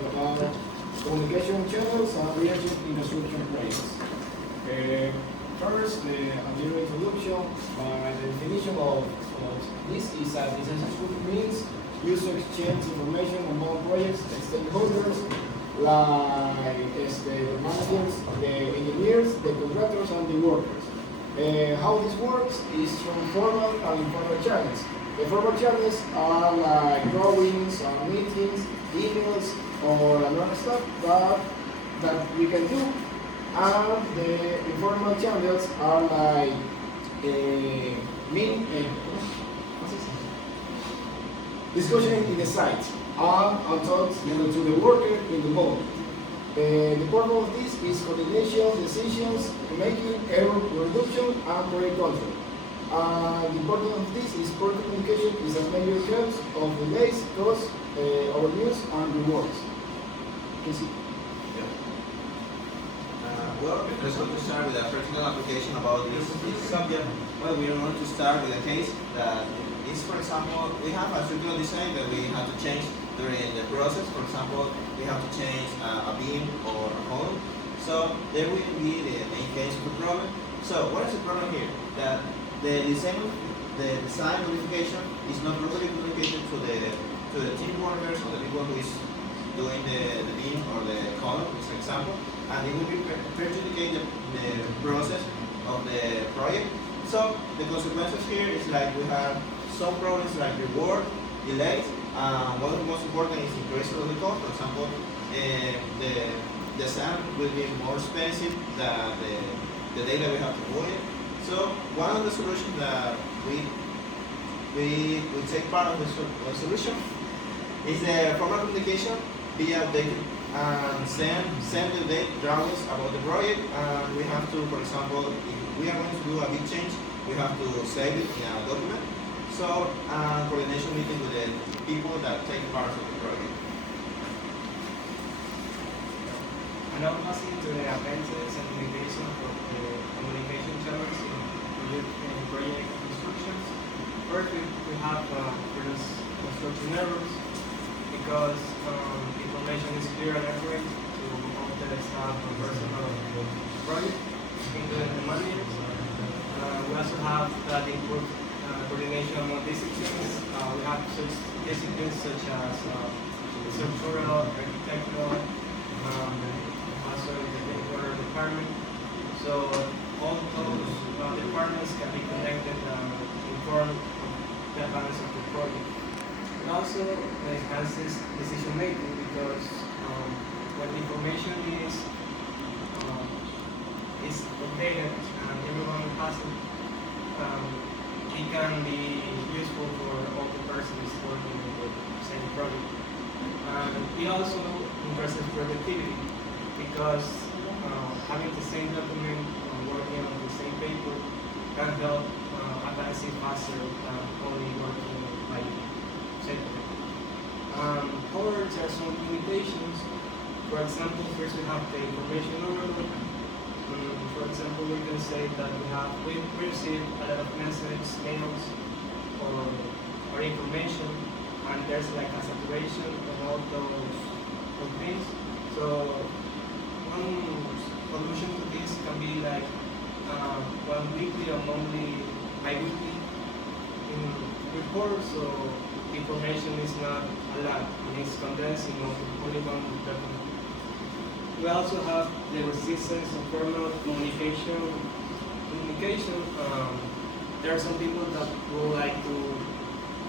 talk about communication channels and leadership in construction projects. First, a general introduction. The definition of this is that essential means use to exchange information among projects stakeholders like the managers, the engineers, the contractors, and the workers. How this works is from formal and informal channels. The formal channels are like drawings, or meetings, emails, or another stuff that we can do. And the informal channels are like discussion in the site and talks to the worker in the moment. The purpose of this is coordination, decisions making, error reduction, and project control. The importance of this is poor communication is a major cause of delays, costs, overuse, and rewards. Well, let's go to start with a practical application about this subject. Well, we are going to start with a case that is, for example, we have a structural design that we have to change during the process. For example, we have to change a beam or a column. So there will be the main case of the problem. So what is the problem here? That the design modification is not properly communicated to the team workers or the people who is doing the beam or the column, for example, and it will be prejudicate the process of the project. So the consequences here is like we have some problems like reward, delays, one of the most important is increase of the cost. For example, the sand will be more expensive than the day that we have to do it. So one of the solutions that we take part of the solution is the formal communication via data and send the data drawings about the project, and we have to, for example, if we are going to do a big change, we have to save it in a document. So, coordination meeting with the people that take part of the project. And now passing to the advances and limitations of the communication channels in project constructions. First, we have construction errors because information is clear and accurate to all the staff and personnel of the project, including the managers. We also have that input coordination among disciplines. We have such disciplines such as structural, architectural, also the water department. So all those departments can be connected and inform the advance of the project. It also enhances decision making because when the information is updated and everyone has it, it can be useful for all the persons working in the same project. It also increases productivity because having the same document working on the same paper can help advancing faster than only working by separately. However, there are some limitations. For example, first we have the information overload. For example, we can say that we receive a lot of messages, mails, or information, and there's like a saturation of all those things. So one solution to this can be like one weekly or monthly, bi-weekly report, so information is not a lot and it's condensed in only one document. We also have the resistance of formal communication. There are some people that would like to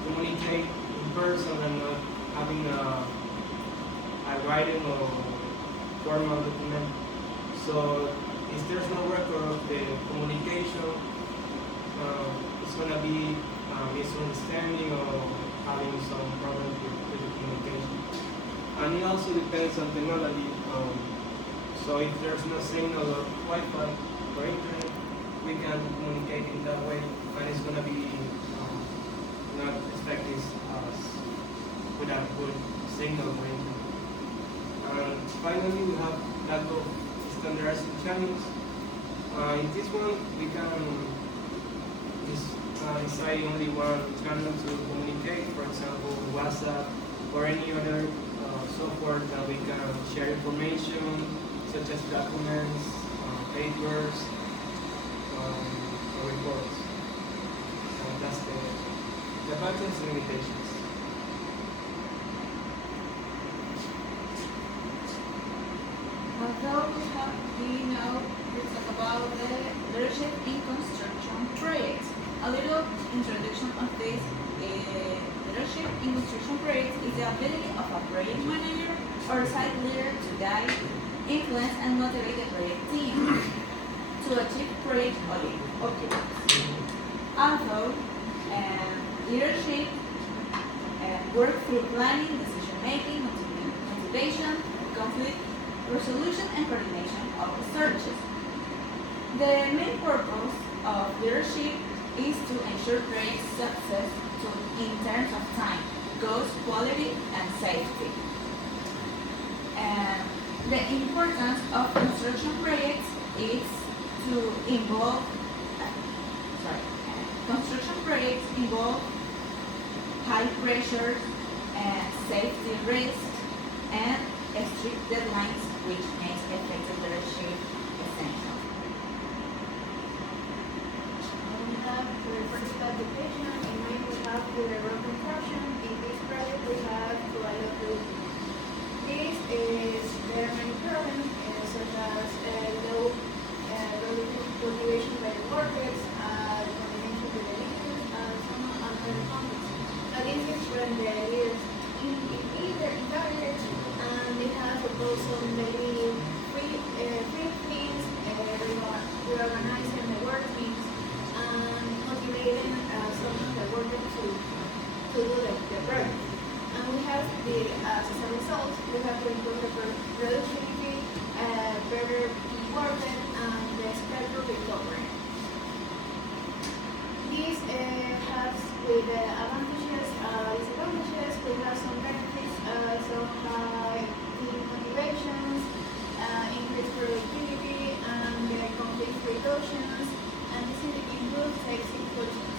communicate in person and not having a writing or formal document. So if there's no record of the communication, it's going to be misunderstanding or having some problems with the communication. And it also depends on technology. So if there's no signal or Wi-Fi or internet, we can communicate in that way, and it's going to be not effective without good signal or internet. And finally, we have lack of standardized channels. In this one, we can decide only one channel to communicate, for example, WhatsApp or any other software that we can share information such as documents, papers, or reports. So that's the advantages and limitations. Although we talk about the leadership in construction projects. A little introduction of this leadership in construction projects is the ability of a project manager or site leader to guide, influence, and motivate the project team to achieve project objectives. Although leadership work through planning, decision making, motivation, conflict resolution, and coordination of researches. The main purpose of leadership is to ensure project success in terms of time, cost, quality, and safety. The importance of construction projects is to involve construction projects involve high pressure, safety risks, and strict deadlines, which makes effective leadership essential. We have the vertical division. In mind, we have the road construction. In this project, we have to allow this is there are many problems, such as low motivation by the workers, combination with the leaders, and some other conflicts. This is when the leaders either encourage, and they have also many free things, reorganizing the work teams, and motivating some of the workers to do the work. And we have as a result, we have to improve the productivity, better work, and the schedule recovery. This has with the advantages, disadvantages. We have some benefits, some high motivations, increased productivity, and conflict reductions, and this improves execution